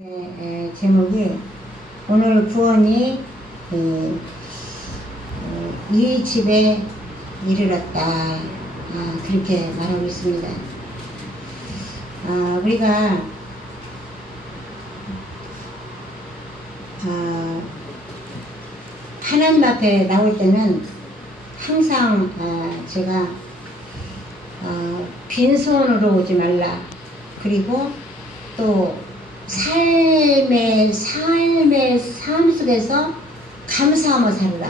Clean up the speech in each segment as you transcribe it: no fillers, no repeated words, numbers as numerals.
제목이 오늘 구원이 이 집에 이르렀다, 그렇게 말하고 있습니다. 우리가 하나님 앞에 나올 때는 항상 제가 빈손으로 오지 말라, 그리고 또 삶 속에서 감사하며 살라.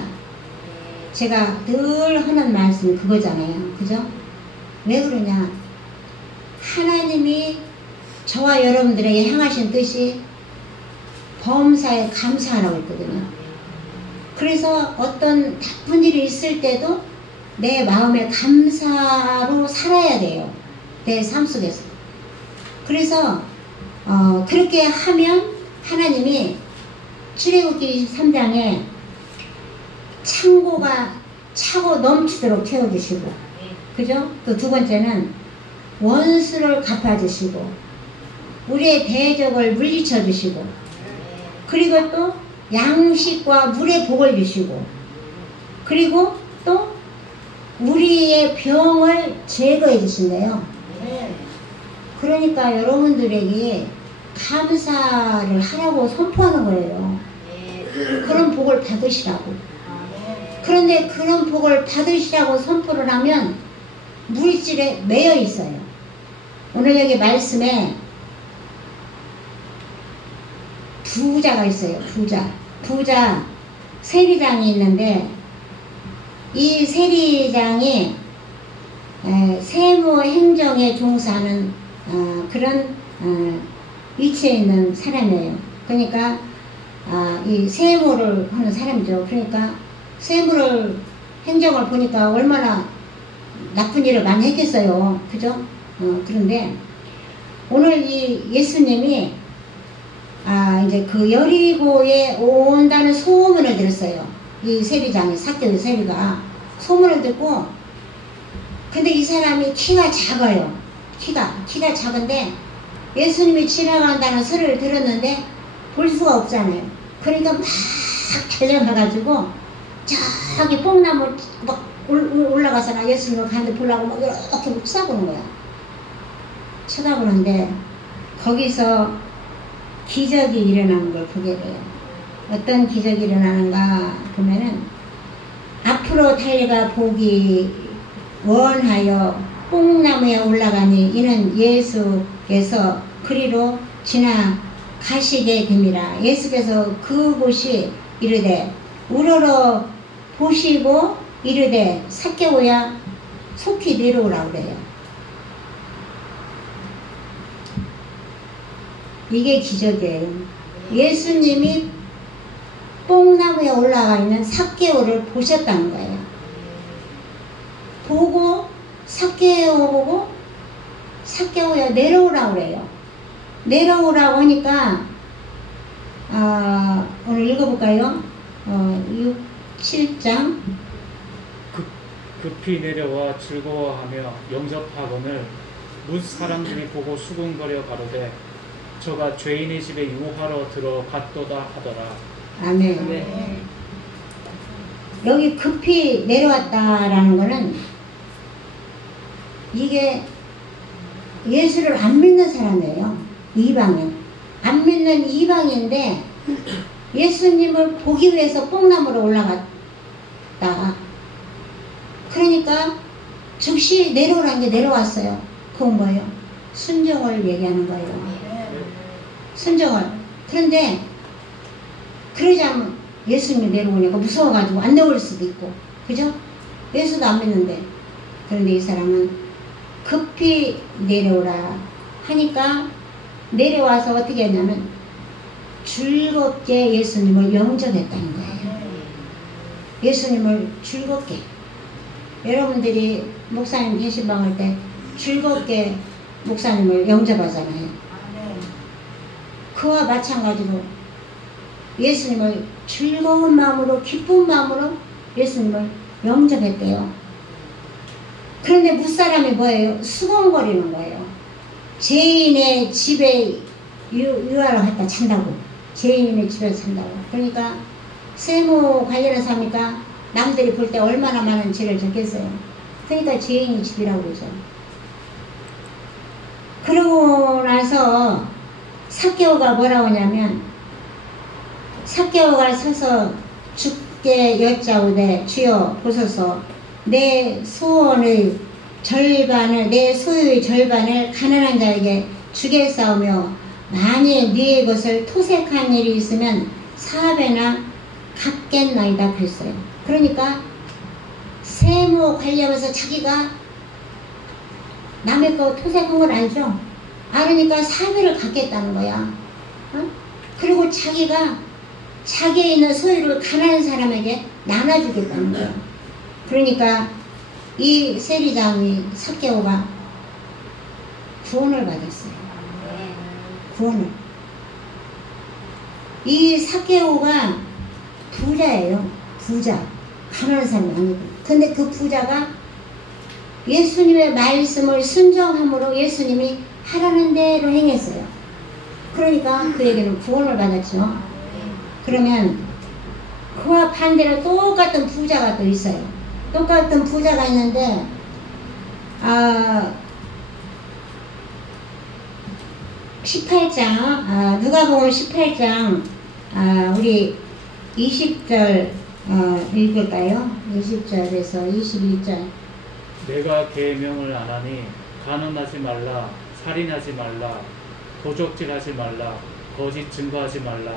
제가 늘 하는 말씀이 그거잖아요. 그죠? 왜 그러냐? 하나님이 저와 여러분들에게 향하신 뜻이 범사에 감사하라고 했거든요. 그래서 어떤 나쁜 일이 있을 때도 내 마음에 감사로 살아야 돼요. 내 삶 속에서. 그래서 그렇게 하면 하나님이 출애굽기 23장에 창고가 차고 넘치도록 채워주시고, 그죠? 또 두 번째는 원수를 갚아주시고, 우리의 대적을 물리쳐 주시고, 그리고 또 양식과 물의 복을 주시고, 그리고 또 우리의 병을 제거해 주신대요. 그러니까 여러분들에게 감사를 하라고 선포하는 거예요. 그런 복을 받으시라고. 그런데 그런 복을 받으시라고 선포를 하면 물질에 매여 있어요. 오늘 여기 말씀에 부자가 있어요. 부자 세리장이 있는데, 이 세리장이 세무 행정에 종사하는 그런 위치에 있는 사람이에요. 그러니까 이 세무를 하는 사람이죠. 그러니까 세무를 행정을 보니까 얼마나 나쁜 일을 많이 했겠어요. 그죠? 그런데 오늘 이 예수님이 이제 그 여리고에 온다는 소문을 들었어요. 이 세리장이, 삭개오 세리가 소문을 듣고, 근데 이 사람이 키가 작아요. 키가 작은데 예수님이 지나간다는 소리를 들었는데 볼 수가 없잖아요. 그러니까 막 달려가가지고 저기 뽕나무 막 올라가서 예수님을 가는데 보려고 막 이렇게 쳐다보는 거야. 쳐다보는데 거기서 기적이 일어나는 걸 보게 돼요. 어떤 기적이 일어나는가 보면은, 앞으로 달려가 보기 원하여 뽕나무에 올라가니 이는 예수께서 그리로 지나가시게 됩니다. 예수께서 그곳이 이르되 우러러 보시고 이르되 삭개오야 속히 내려오라고 그래요. 이게 기적이에요. 예수님이 뽕나무에 올라가 있는 삭개오를 보셨다는 거예요. 보고 삭개오 보고 삭개오야 내려오라고 그래요. 내려오라고 하니까 오늘 읽어볼까요? 6, 7장. 급히 내려와 즐거워하며 영접하거늘 뭇 사람들이 보고 수군거려 가로되 저가 죄인의 집에 유하러 들어갔도다 하더라. 아멘. 네. 여기 급히 내려왔다라는 거는, 이게 예수를 안 믿는 사람이에요. 이방인. 안 믿는 이방인데 예수님을 보기 위해서 뽕나무로 올라갔다. 그러니까 즉시 내려오라는 게 내려왔어요. 그건 뭐예요? 순종을 얘기하는 거예요. 순종을. 그런데 그러자면 예수님이 내려오니까 무서워가지고 안 내올 수도 있고, 그죠? 예수도 안 믿는데. 그런데 이 사람은 급히 내려오라 하니까 내려와서 어떻게 했냐면 즐겁게 예수님을 영접했다는 거예요. 예수님을 즐겁게. 여러분들이 목사님 계신방할 때 즐겁게 목사님을 영접하잖아요. 그와 마찬가지로 예수님을 즐거운 마음으로, 기쁜 마음으로 예수님을 영접했대요. 그런데 무사람이 뭐예요? 수군거리는 거예요. 죄인의 집에 유아로 갖다 찬다고. 죄인의 집에서 산다고. 그러니까 세무 관련해서 하니까 남들이 볼 때 얼마나 많은 죄를 졌겠어요. 그러니까 죄인의 집이라고 그러죠. 그러고 나서 삭개오가 뭐라고 하냐면, 삭개오가 서서 주께 여짜오되 주여 보소서, 내 소원의 절반을, 내 소유의 절반을 가난한 자에게 주겠사오며 만일 네의 것을 토색한 일이 있으면 4배나 갚겠나이다 그랬어요. 그러니까 세무 관련해서 자기가 남의 거 토색한 건 알죠? 알으니까 4배를 갚겠다는 거야. 어? 그리고 자기가 자기에 있는 소유를 가난한 사람에게 나눠주겠다는 거야. 그러니까 이 세리장이 삭개오가 구원을 받았어요. 구원을. 이 삭개오가 부자예요. 부자. 가난한 사람이 아니고. 근데 그 부자가 예수님의 말씀을 순종함으로 예수님이 하라는 대로 행했어요. 그러니까 그에게는 구원을 받았죠. 그러면 그와 반대로 똑같은 부자가 또 있어요. 똑같은 부자가 있는데 18장 누가복음 18장 우리 20절 읽을까요? 20절에서 22절. 내가 계명을 안 하니 간음하지 말라, 살인하지 말라, 도적질하지 말라, 거짓 증거하지 말라,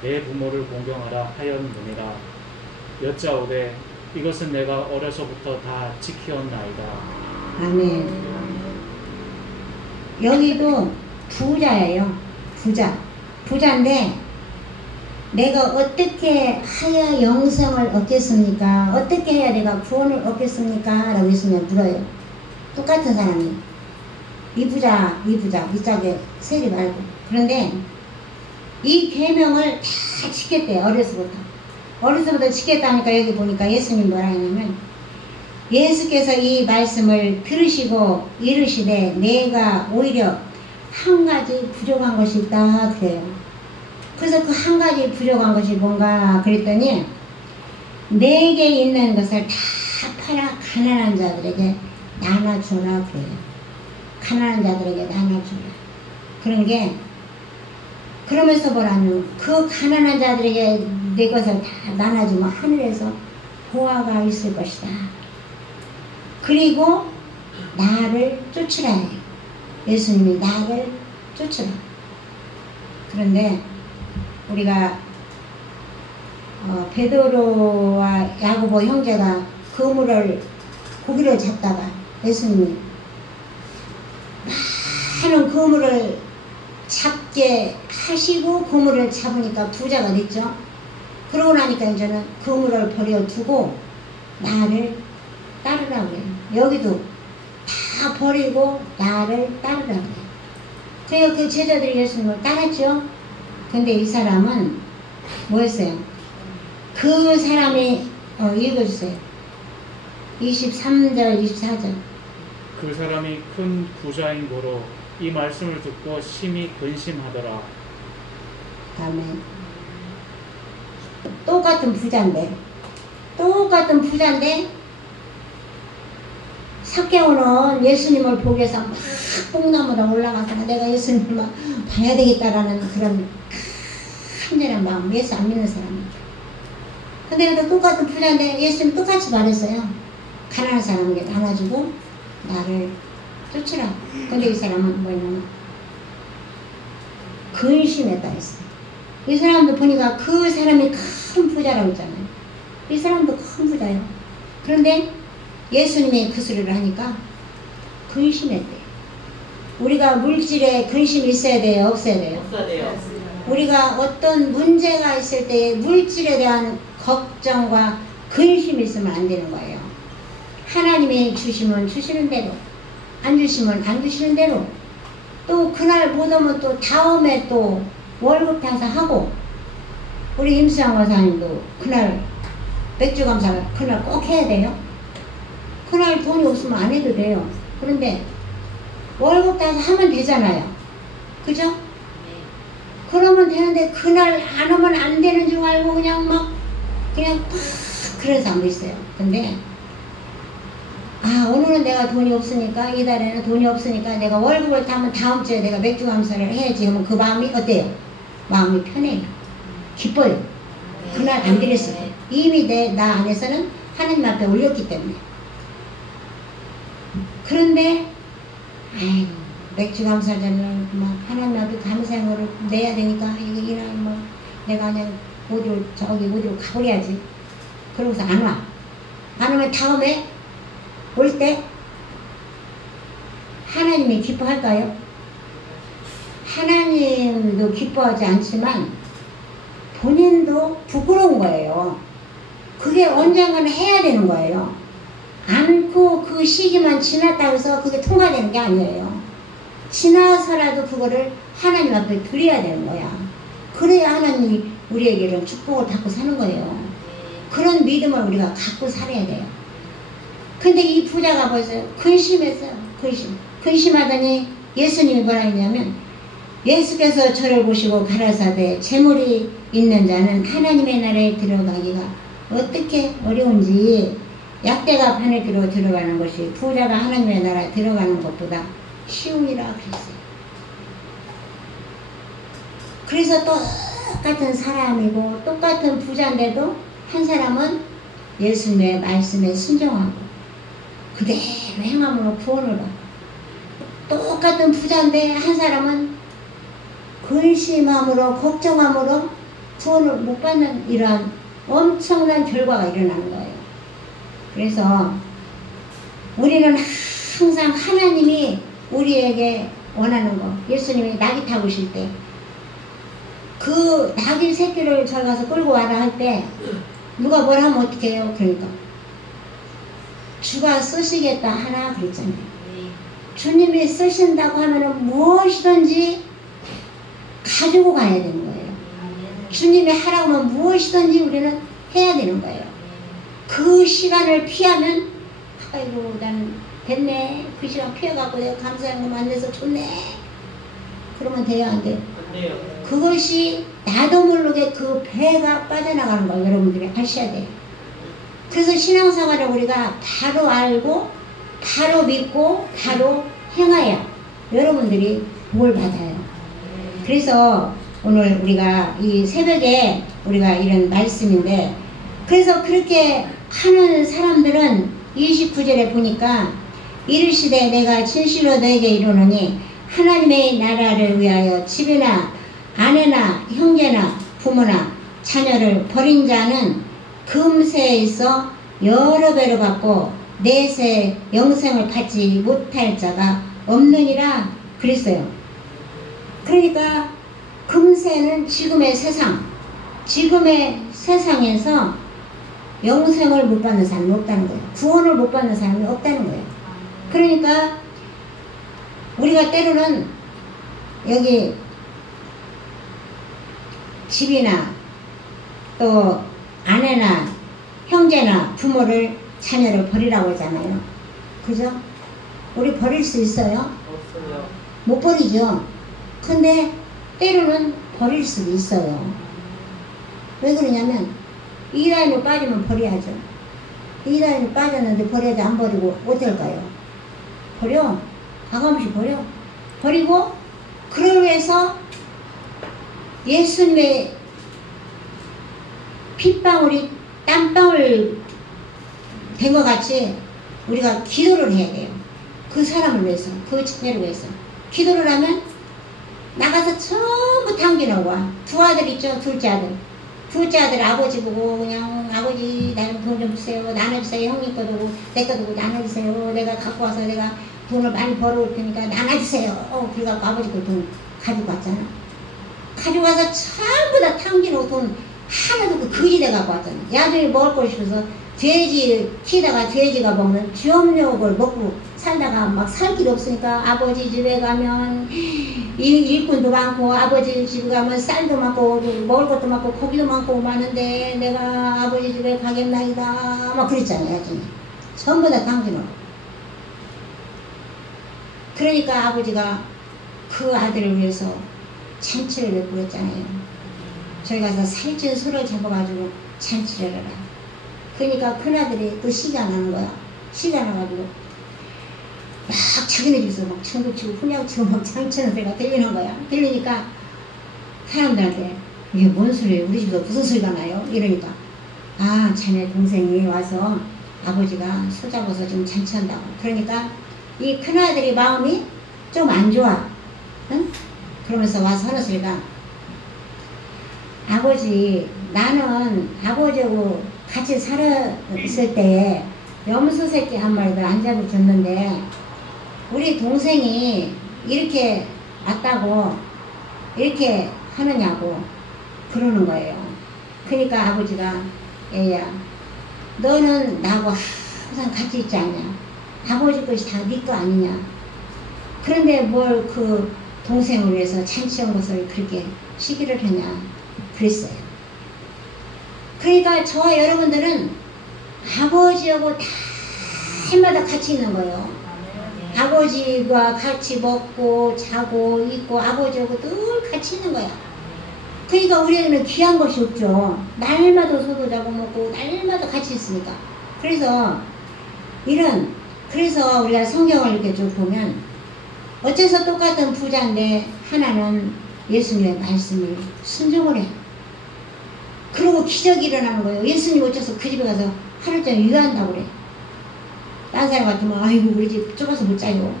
내 부모를 공경하라 하였느니라. 여짜오되 이것은 내가 어려서부터 다 지키었나이다. 아멘. 여기도 부자예요. 부자인데 내가 어떻게 해야 영생을 얻겠습니까? 어떻게 해야 내가 구원을 얻겠습니까? 라고 예수님이 물어요. 똑같은 사람이. 이 부자 이 짝에 세리 말고. 그런데 이 계명을 다 지켰대요. 어려서부터 지켰다니까 여기 보니까 예수님 뭐라 하냐면, 예수께서 이 말씀을 들으시고 이르시되 내가 오히려 한 가지 부족한 것이 있다 그래요. 그래서 그 한 가지 부족한 것이 뭔가 그랬더니, 내게 있는 것을 다 팔아 가난한 자들에게 나눠주라 그래요. 가난한 자들에게 나눠주라. 그런 게, 그러면서 뭐라면 그 가난한 자들에게 내 것을 다 나눠주면 하늘에서 보화가 있을 것이다. 그리고 나를 쫓으라 해요. 예수님이 나를 쫓으라. 그런데 우리가 베드로와 야고보 형제가 고기를 잡다가 예수님이 많은 그물을 잡게 하시고 그물을 잡으니까 부자가 됐죠. 그러고 나니까 이제는 그물을 버려두고 나를 따르라고 해요. 여기도 다 버리고 나를 따르라고 해요. 그래서 그 제자들이 예수님을 따랐죠. 근데 이 사람은 뭐였어요? 그 사람이 읽어주세요. 23절 24절. 그 사람이 큰 부자인 고로 이 말씀을 듣고 심히 근심하더라. 아멘. 똑같은 부자인데 삭개오는 예수님을 보기 위해서 막 뽕나무로 올라가서 내가 예수님을 봐야 되겠다라는 그런 간절한 마음, 예수 안 믿는 사람이에요. 근데 그래도 똑같은 부자인데 예수님 똑같이 말했어요. 가난한 사람에게 나눠주고 나를 쫓으라. 근데 이 사람은 뭐냐면 근심했다 했어요. 이 사람도 보니까 그 사람이 큰 부자라고 했잖아요. 이 사람도 큰 부자예요. 그런데 예수님이 그 소리를 하니까 근심했대요. 우리가 물질에 근심이 있어야 돼요? 없어야 돼요? 없어야 돼요. 우리가 어떤 문제가 있을 때 물질에 대한 걱정과 근심이 있으면 안 되는 거예요. 하나님이 주시면 주시는 대로, 안 주시면 안 주시는 대로, 또 그날 못 오면 또 다음에 또 월급 장사하고, 우리 임수양 원사님도 그날 맥주 감사를 그날 꼭 해야 돼요. 그날 돈이 없으면 안 해도 돼요. 그런데 월급 장사 하면 되잖아요. 그죠? 그러면 되는데 그날 안 오면 안 되는 줄 알고 그냥 막 그냥 팍 그런 사람도 있어요. 근데 오늘은 내가 돈이 없으니까 이달에는 돈이 없으니까 내가 월급을 타면 다음 주에 내가 맥주 감사를 해야지 하면 그 마음이 어때요? 마음이 편해요. 기뻐요. 그날 안 드렸을 때 이미 나 안에서는 하나님 앞에 올렸기 때문에. 그런데 맥주 감사전을 막 하나님 앞에 감사한 거를 내야 되니까 이날 뭐 내가 그냥 어디로 가버려야지. 그러고서 안 와. 안 오면 다음에 올 때 하나님이 기뻐할까요? 하나님도 기뻐하지 않지만 본인도 부끄러운 거예요. 그게 언젠가는 해야 되는 거예요. 않고 그 시기만 지났다고 해서 그게 통과되는 게 아니에요. 지나서라도 그거를 하나님 앞에 드려야 되는 거야. 그래야 하나님이 우리에게는 축복을 받고 사는 거예요. 그런 믿음을 우리가 갖고 살아야 돼요. 근데 이 부자가 벌써 근심했어요. 근심하더니 예수님이 뭐라 했냐면, 예수께서 저를 보시고 가라사대 재물이 있는 자는 하나님의 나라에 들어가기가 어떻게 어려운지, 약대가 바늘기로 들어가는 것이 부자가 하나님의 나라에 들어가는 것보다 쉬우니라 그랬어요. 그래서 똑같은 사람이고 똑같은 부자인데도 한 사람은 예수님의 말씀에 순종하고 그대로 행함으로 구원을 받고, 똑같은 부자인데 한 사람은 근심함으로 걱정함으로 구원을 못 받는 이러한 엄청난 결과가 일어나는 거예요. 그래서 우리는 항상 하나님이 우리에게 원하는 거, 예수님이 나귀 타고 오실 때 그 나귀 새끼를 저기 가서 끌고 와라 할 때 누가 뭐라 하면 어떻게 해요? 그러니까 주가 쓰시겠다 하나 그랬잖아요. 주님이 쓰신다고 하면은 무엇이든지 가지고 가야 되는 거예요. 주님이 하라고 하면 무엇이든지 우리는 해야 되는 거예요. 그 시간을 피하면 아이고 나는 됐네, 그 시간 피해갖고 내가 감사한 거 만나서 좋네, 그러면 돼요? 안 돼요? 안 돼요. 그것이 나도 모르게 그 배가 빠져나가는 걸 여러분들이 아셔야 돼요. 그래서 신앙생활을 우리가 바로 알고 바로 믿고 바로 행하여 여러분들이 복을 받아요. 그래서 오늘 우리가 이 새벽에 우리가 이런 말씀인데, 그래서 그렇게 하는 사람들은 29절에 보니까 이르시되 내가 진실로 너에게 이르노니 하나님의 나라를 위하여 집이나 아내나 형제나 부모나 자녀를 버린 자는 금세에 있어 여러 배로 받고 내세 영생을 받지 못할 자가 없느니라 그랬어요. 그러니까 금세는 지금의 세상에서 영생을 못 받는 사람이 없다는 거예요. 구원을 못 받는 사람이 없다는 거예요. 그러니까 우리가 때로는 여기 집이나 또 아내나 형제나 부모를 자녀를 버리라고 하잖아요. 그죠? 우리 버릴 수 있어요? 없어요. 못 버리죠. 근데 때로는 버릴 수도 있어요. 왜 그러냐면 이 라인으로 빠지면 버려야죠. 이 라인으로 빠졌는데 버려야지 안 버리고 어떨까요? 버려. 가감없이 버려. 버리고 그러기 위해서 예수님의 핏방울이 땀방울 된 것 같이 우리가 기도를 해야 돼요. 그 사람을 위해서, 그 자녀를 위해서 기도를 하면 나가서 전부 당기는 거야. 두 아들 있죠, 둘째 아들 아버지 보고 그냥 아버지 나는 돈 좀 주세요, 나눠주세요. 형님 거 두고 내 거 두고 나눠주세요. 내가 갖고 와서 내가 돈을 많이 벌어올 테니까 나눠주세요. 그래갖고 아버지 거 돈 가지고 왔잖아. 가지고 와서 전부 다 탕기로 돈 하나도 그 거지 돼 갖고 왔잖아. 야중에 먹을 걸 싶어서 돼지 키다가 돼지가 먹는 쥐염력을 먹고 살다가 막 살 길 없으니까 아버지 집에 가면 일꾼도 많고 아버지 집에 가면 쌀도 많고 먹을 것도 많고 고기도 많고 많은데 내가 아버지 집에 가겠나이다 막 그랬잖아요. 야중에 전부 다 당기는. 그러니까 아버지가 그 아들을 위해서 잔치를 베풀었잖아요. 저희 가서 살찐 소를 잡아가지고 잔치를 해라. 그러니까 큰아들이 또 시가 나는 거야. 시가 나가지고 막 자기네 집에서 막 청국치고 훈양치고 막 장치는 소리가 들리는 거야. 들리니까 사람들한테 이게 뭔 소리예요? 우리 집에서 무슨 소리가 나요? 이러니까 아, 자네 동생이 와서 아버지가 소 잡아서 좀 잔치한다고. 그러니까 이 큰아들이 마음이 좀 안 좋아. 응? 그러면서 와서 하는 소리가 아버지, 나는 아버지하고 같이 살았을 때 염소 새끼 한 마리를 안 잡아줬는데 우리 동생이 이렇게 왔다고 이렇게 하느냐고 그러는 거예요. 그러니까 아버지가 얘야, 너는 나하고 항상 같이 있지 않냐? 아버지 것이 다 네 거 아니냐? 그런데 뭘 그 동생을 위해서 잔치한 것을 그렇게 시기를 하냐? 그랬어요. 그러니까 저와 여러분들은 아버지하고 다 해마다 같이 있는 거예요. 아버지와 같이 먹고 자고 있고 아버지하고 늘 같이 있는 거야. 그러니까 우리에게는 귀한 것이 없죠. 날마다 소도 자고 먹고 날마다 같이 있으니까. 그래서 그래서 우리가 성경을 이렇게 쭉 보면 어째서 똑같은 부자인데 하나는 예수님의 말씀을 순종을 해. 그리고 기적이 일어나는 거예요. 예수님 어째서 그 집에 가서 하루 종일 유한다고 그래. 딴 사람 같으면 아이고 우리 집 좁아서 못 자요.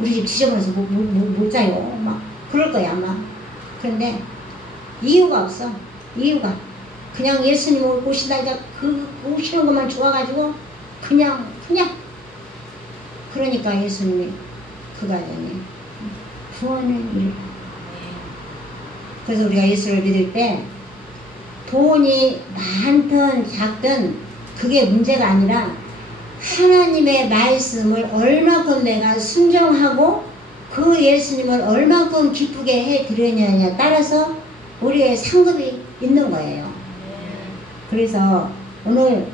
우리 집 지저분해서 못 자요. 막 그럴 거야 아마. 그런데 이유가 없어. 이유가 그냥 예수님 오시다가 그 오시는 것만 좋아가지고 그냥 그러니까 예수님이 그 가정에 구원을 이루고. 그래서 우리가 예수를 믿을 때 돈이 많든 작든 그게 문제가 아니라 하나님의 말씀을 얼마큼 내가 순종하고 그 예수님을 얼마큼 기쁘게 해드리느냐에 따라서 우리의 상급이 있는 거예요. 그래서 오늘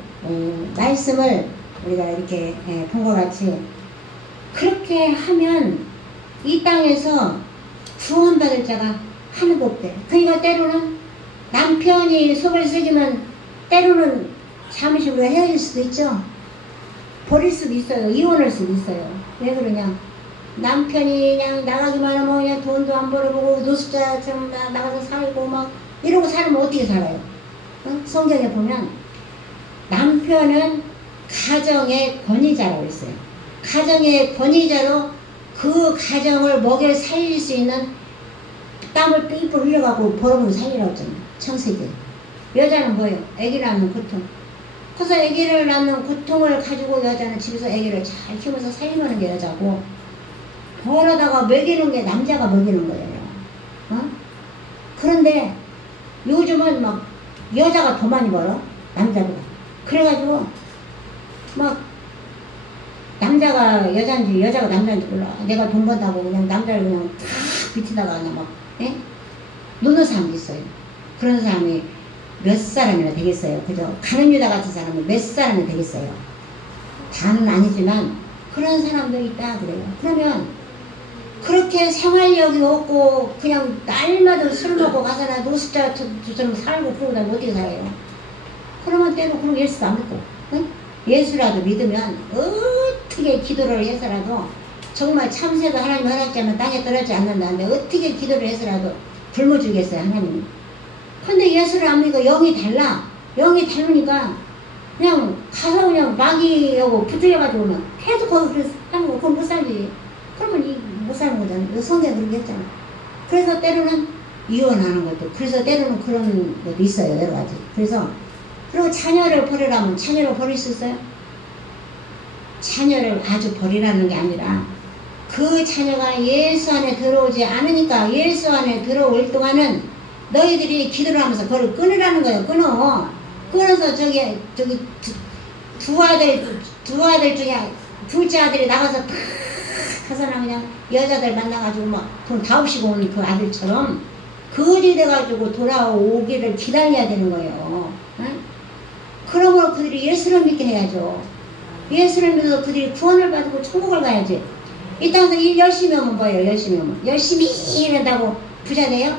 말씀을 우리가 이렇게 본 것 같이 그렇게 하면 이 땅에서 구원받을 자가 하나도 없대. 그러니까 때로는 남편이 속을 새기면 때로는 잠시로 헤어질 수도 있죠. 버릴 수도 있어요. 이혼할 수도 있어요. 왜 그러냐? 남편이 그냥 나가기만 하면 그냥 돈도 안 벌어보고 노숙자처럼 나가서 살고 막 이러고 살면 어떻게 살아요? 어? 성경에 보면 남편은 가정의 권위자라고 있어요. 가정의 권위자로 그 가정을 먹여 살릴 수 있는 땀을 삐뿔 흘려갖고 벌어보고 살리라고 했잖아요. 창세기. 여자는 뭐예요? 아기 낳는 고통. 그래서 아기를 낳는 고통을 가지고 여자는 집에서 아기를 잘 키우면서 살리는 게 여자고 벌어다가 먹이는 게 남자가 먹이는 거예요. 어? 그런데 요즘은 막 여자가 더 많이 벌어. 남자보다. 그래가지고 막 남자가 여자인지 여자가 남자인지 몰라. 내가 돈 번다고 그냥 남자를 그냥 다 비티다가 그냥 막 노는 사람도 있어요. 그런 사람이 몇 사람이나 되겠어요. 그죠? 가는 유다 같은 사람은 몇 사람이 되겠어요. 다는 아니지만 그런 사람도 있다 그래요. 그러면 그렇게 생활력이 없고 그냥 날마다 술 먹고 가서나 노숙자처럼 살고 그러고 나면 어떻게 살아요? 그러면 때로 그럼 예수도 안 믿고 응? 예수라도 믿으면 어떻게 기도를 해서라도 정말 참새도 하나님 허락지 않으면 땅에 떨어지지 않는다는데 어떻게 기도를 해서라도 굶어 주겠어요 하나님이. 근데 예수를 안 믿고 영이 달라. 영이 다르니까 그냥 가서 그냥 마귀하고 붙어가지고 그냥 계속 거기서 하는 거 그건 못 살지. 그러면 못 사는 거잖아. 성경에 그렇게 했잖아. 그래서 때로는 이혼하는 것도 그래서 때로는 그런 것도 있어요. 여러 가지. 그래서 그리고 자녀를 버리라면 자녀를 버릴 수 있어요? 자녀를 아주 버리라는 게 아니라 그 자녀가 예수 안에 들어오지 않으니까 예수 안에 들어올 동안은 너희들이 기도를 하면서 그걸 끊으라는 거예요. 끊어서 저기 두 아들 중에 둘째 아들이 나가서 탁 가서나 그냥 여자들 만나가지고 막 돈 다 없이고 온 그 아들처럼 거지 돼가지고 돌아오기를 기다려야 되는 거예요. 응? 그러므로 그들이 예수를 믿게 해야죠. 예수를 믿어서 그들이 구원을 받고 천국을 가야지. 이 땅에서 일 열심히 하면 뭐예요? 열심히 일한다고 부자 돼요?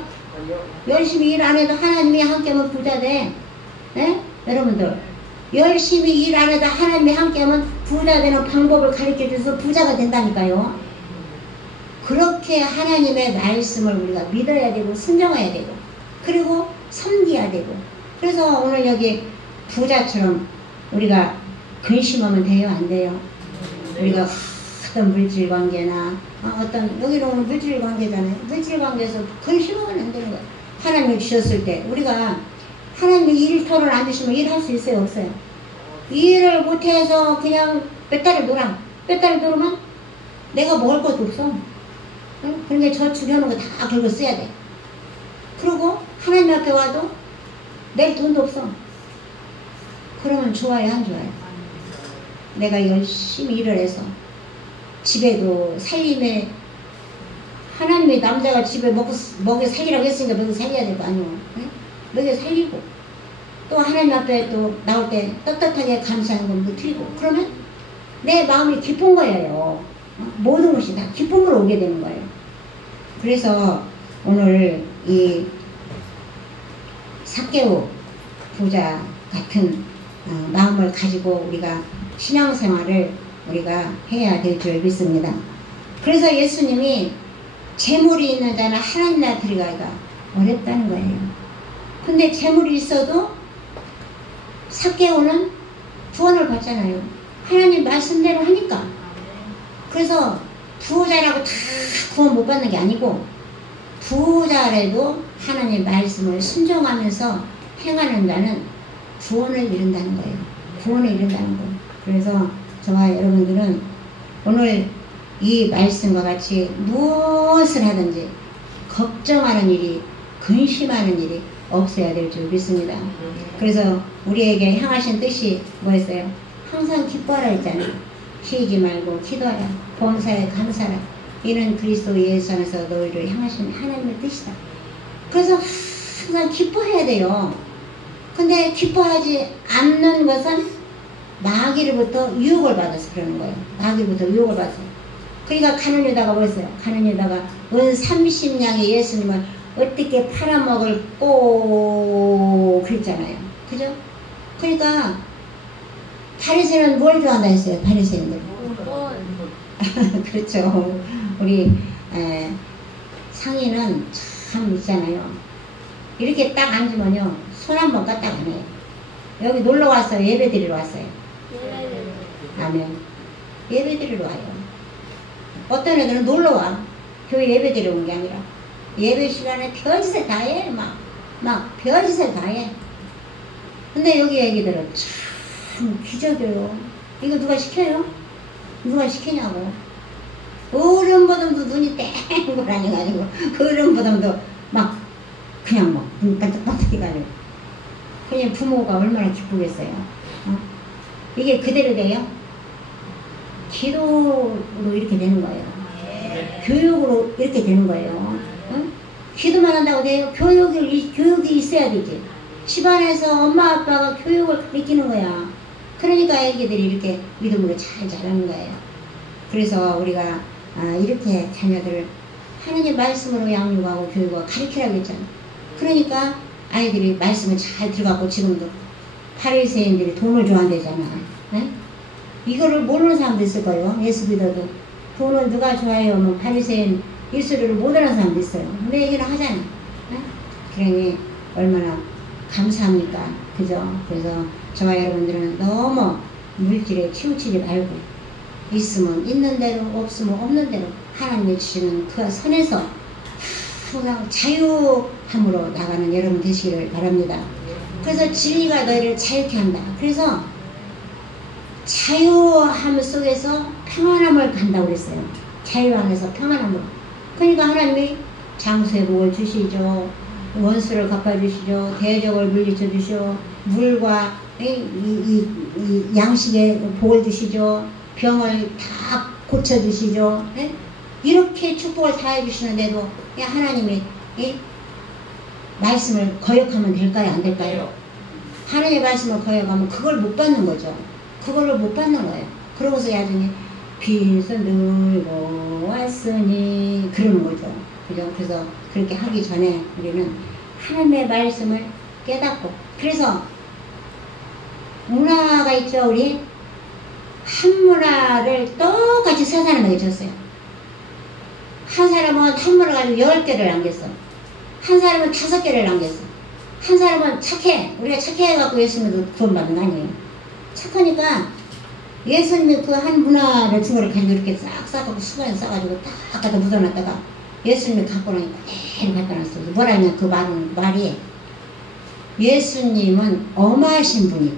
열심히 일 안 해도 하나님이 함께하면 부자 돼. 예? 여러분들 열심히 일 안 해도 하나님이 함께하면 부자 되는 방법을 가르쳐줘서 부자가 된다니까요. 그렇게 하나님의 말씀을 우리가 믿어야 되고 순종해야 되고 그리고 섬겨야 되고 그래서 오늘 여기 부자처럼 우리가 근심하면 돼요? 안 돼요? 우리가 어떤 물질 관계나 어떤 여기는 오늘 물질 관계잖아요. 물질 관계에서 근심하면 안 되는 거예요. 하나님이 주셨을 때 우리가 하나님이 일터를 안 주시면 일할 수 있어요? 없어요? 일을 못해서 그냥 몇 달을 놀아. 몇 달을 놀으면 내가 먹을 것도 없어. 응? 그러니까 저축해놓은 거 다 긁어 써야 돼. 그리고 하나님 앞에 와도 낼 돈도 없어. 그러면 좋아요? 안 좋아요? 내가 열심히 일을 해서 집에도 살림에 하나님의 남자가 집에 먹여 살리라고 했으니까 먹여 살려야 될 거 아니에요. 응? 먹여 살리고 또 하나님 앞에 또 나올 때 떳떳하게 감사하는 것도 드리고 그러면 내 마음이 기쁜 거예요. 모든 것이 다 기쁨으로 오게 되는 거예요. 그래서 오늘 이 삭개오 부자 같은 마음을 가지고 우리가 신앙생활을 우리가 해야 될 줄 믿습니다. 그래서 예수님이 재물이 있는 자는 하나님 나라 들어가기가 어렵다는 거예요. 근데 재물이 있어도 삭개오는 구원을 받잖아요. 하나님 말씀대로 하니까. 그래서 부자라고 다 구원 못 받는 게 아니고 부자라도 하나님 말씀을 순종하면서 행하는 자는 구원을 이룬다는 거예요. 구원을 이룬다는 거예요. 그래서 저와 여러분들은 오늘 이 말씀과 같이 무엇을 하든지 걱정하는 일이 근심하는 일이 없어야 될 줄 믿습니다. 그래서 우리에게 향하신 뜻이 뭐였어요? 항상 기뻐하라 했잖아요. 쉬지 말고 기도하라. 범사에 감사하라. 이는 그리스도 예수 안에서 너희를 향하신 하나님의 뜻이다. 그래서 항상 기뻐해야 돼요. 근데 기뻐하지 않는 것은 마귀로부터 유혹을 받아서 그러는 거예요. 마귀로부터 유혹을 받아서. 그러니까 가는 여자가 뭐였어요? 가는 여자가 은 30냥의 예수님을 어떻게 팔아먹을 꼭 그랬잖아요. 그죠? 그러니까 바리새인은 뭘 좋아한다 했어요? 바리새인들. 그렇죠. 우리 상인은 참 있잖아요. 이렇게 딱 앉으면요 손 한 번 까딱 안 해요. 여기 놀러 왔어요? 예배 드리러 왔어요? 아멘. 예배 드리러 와요. 어떤 애들은 놀러 와. 교회 예배 드리러 온 게 아니라 예배 시간에 별짓을 다 해. 막 별짓을 다 해. 근데 여기 애기들은 참 기적이에요. 이거 누가 시켜요? 누가 시키냐고. 어른보다도 눈이 땡글 아니가지고 그 어른보다도 막 그냥 막 눈 반짝반짝 해가지고 그냥 부모가 얼마나 기쁘겠어요. 이게 그대로 돼요? 기도로 이렇게 되는 거예요. 교육으로 이렇게 되는 거예요. 응? 기도만 한다고 돼요? 교육이 있어야 되지. 집안에서 엄마 아빠가 교육을 가르치는 거야. 그러니까 애기들이 이렇게 믿음으로 잘 자라는 거예요. 그래서 우리가 이렇게 자녀들을 하나님 말씀으로 양육하고 교육하고 가르치라고 했잖아. 그러니까 아이들이 말씀을 잘 들어가고 지금도 바리새인들이 돈을 좋아한대잖아. 네? 이거를 모르는 사람도 있을 거예요. 예수 믿어도 돈을 누가 좋아해요? 뭐 바리새인 일소리를 못 하는 사람도 있어요. 근데 얘기를 하잖아. 네? 그러니 얼마나 감사합니까? 그죠? 그래서 저와 여러분들은 너무 물질에 치우치지 말고 있으면 있는 대로 없으면 없는 대로 하나님이 주시는 그 선에서 항상 자유함으로 나가는 여러분 되시기를 바랍니다. 그래서 진리가 너희를 자유케 한다. 그래서 자유함 속에서 평안함을 간다고 그랬어요. 자유 안에서 평안함으로. 그러니까 하나님이 장수의 복을 주시죠. 원수를 갚아주시죠. 대적을 물리쳐 주시죠. 물과 이 양식의 복을 주시죠. 병을 다 고쳐주시죠. 네? 이렇게 축복을 다 해주시는데도 하나님이 말씀을 거역하면 될까요? 안 될까요? 하나님의 말씀을 거역하면 그걸 못 받는 거죠. 그거를 못 받는 거예요. 그러고서 나중에 빚을 늘고 왔으니 그러는 거죠. 그죠? 그래서 그렇게 하기 전에 우리는 하나님의 말씀을 깨닫고, 그래서 문화가 있죠. 우리 한 문화를 똑같이 세 사람에게 줬어요. 한 사람은 한 문화 가지고 10개를 남겼어. 한 사람은 5개를 남겼어. 한 사람은 착해. 우리가 착해해갖고 예수님도 구원받는 거 아니에요. 착하니까 예수님이 그 한 문화를 준 거를 가지고 이렇게 싹 하고 수건에 싸가지고 딱 갖다 묻어놨다가 예수님이 갖고 나니까 그대로 갖다 놨어. 뭐라냐, 그 말이 예수님은 엄하신 분이고,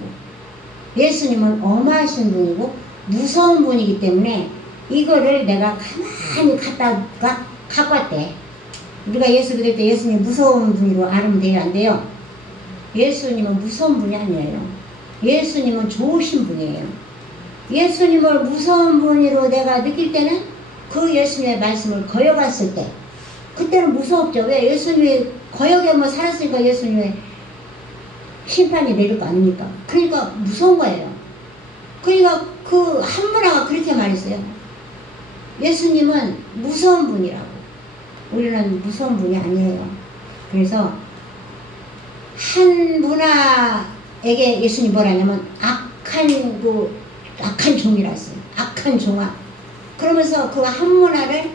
예수님은 엄하신 분이고 무서운 분이기 때문에 이거를 내가 가만히 갖다가 갖고 왔대. 우리가 예수 믿을 때 예수님 무서운 분으로 알면 돼요, 안 돼요? 예수님은 무서운 분이 아니에요. 예수님은 좋으신 분이에요. 예수님을 무서운 분으로 내가 느낄 때는 그 예수님의 말씀을 거역했을 때, 그때는 무섭죠. 왜? 예수님이 거역에만 살았으니까 예수님의 심판이 내릴 거 아닙니까? 그러니까 무서운 거예요. 그러니까 그 한문화가 그렇게 말했어요. 예수님은 무서운 분이라고. 우리는 무서운 분이 아니에요. 그래서 한 문화에게 예수님이 뭐라냐면 악한 종이라 했어요. 악한 종아. 그러면서 그 한 문화를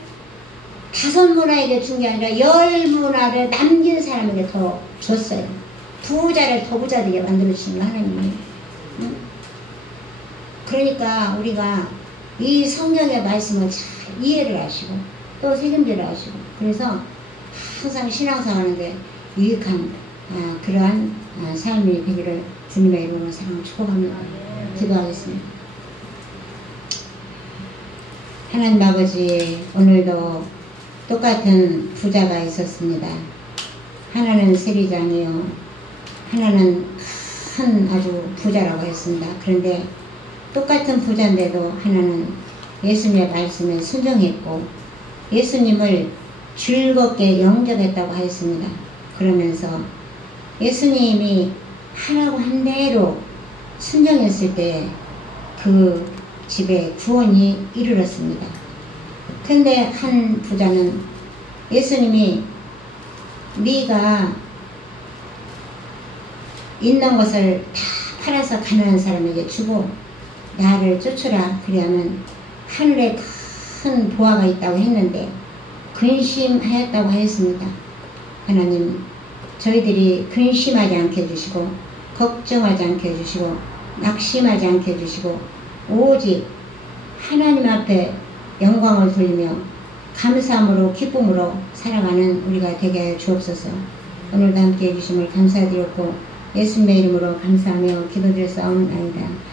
5 문화에게 준 게 아니라 10 문화를 남긴 사람에게 더 줬어요. 부자를 더 부자 되게 만들어주신 거 하나님이. 응? 그러니까 우리가 이 성경의 말씀을 잘 이해를 하시고 또 책임질을 하시고, 그래서 항상 신앙생활하는데 유익한 그러한 삶이 되기를 주님의 이름으로 사랑을 축복합니다. 기도하겠습니다. 하나님 아버지, 오늘도 똑같은 부자가 있었습니다. 하나는 세리장이요, 하나는 큰 아주 부자라고 했습니다. 그런데 똑같은 부자인데도 하나는 예수님의 말씀에 순종했고 예수님을 즐겁게 영접했다고 하였습니다. 그러면서 예수님이 하라고 한 대로 순종했을 때 그 집에 구원이 이르렀습니다. 근데 한 부자는 예수님이 네가 있는 것을 다 팔아서 가난한 사람에게 주고 나를 쫓으라, 그리하면 하늘에 큰 보화가 있다고 했는데 근심하였다고 하였습니다. 하나님, 저희들이 근심하지 않게 해주시고 걱정하지 않게 해주시고 낙심하지 않게 해주시고 오직 하나님 앞에 영광을 돌리며 감사함으로 기쁨으로 살아가는 우리가 되게 주옵소서. 오늘도 함께 해주심을 감사드렸고 예수님의 이름으로 감사하며 기도드렸사옵나이다.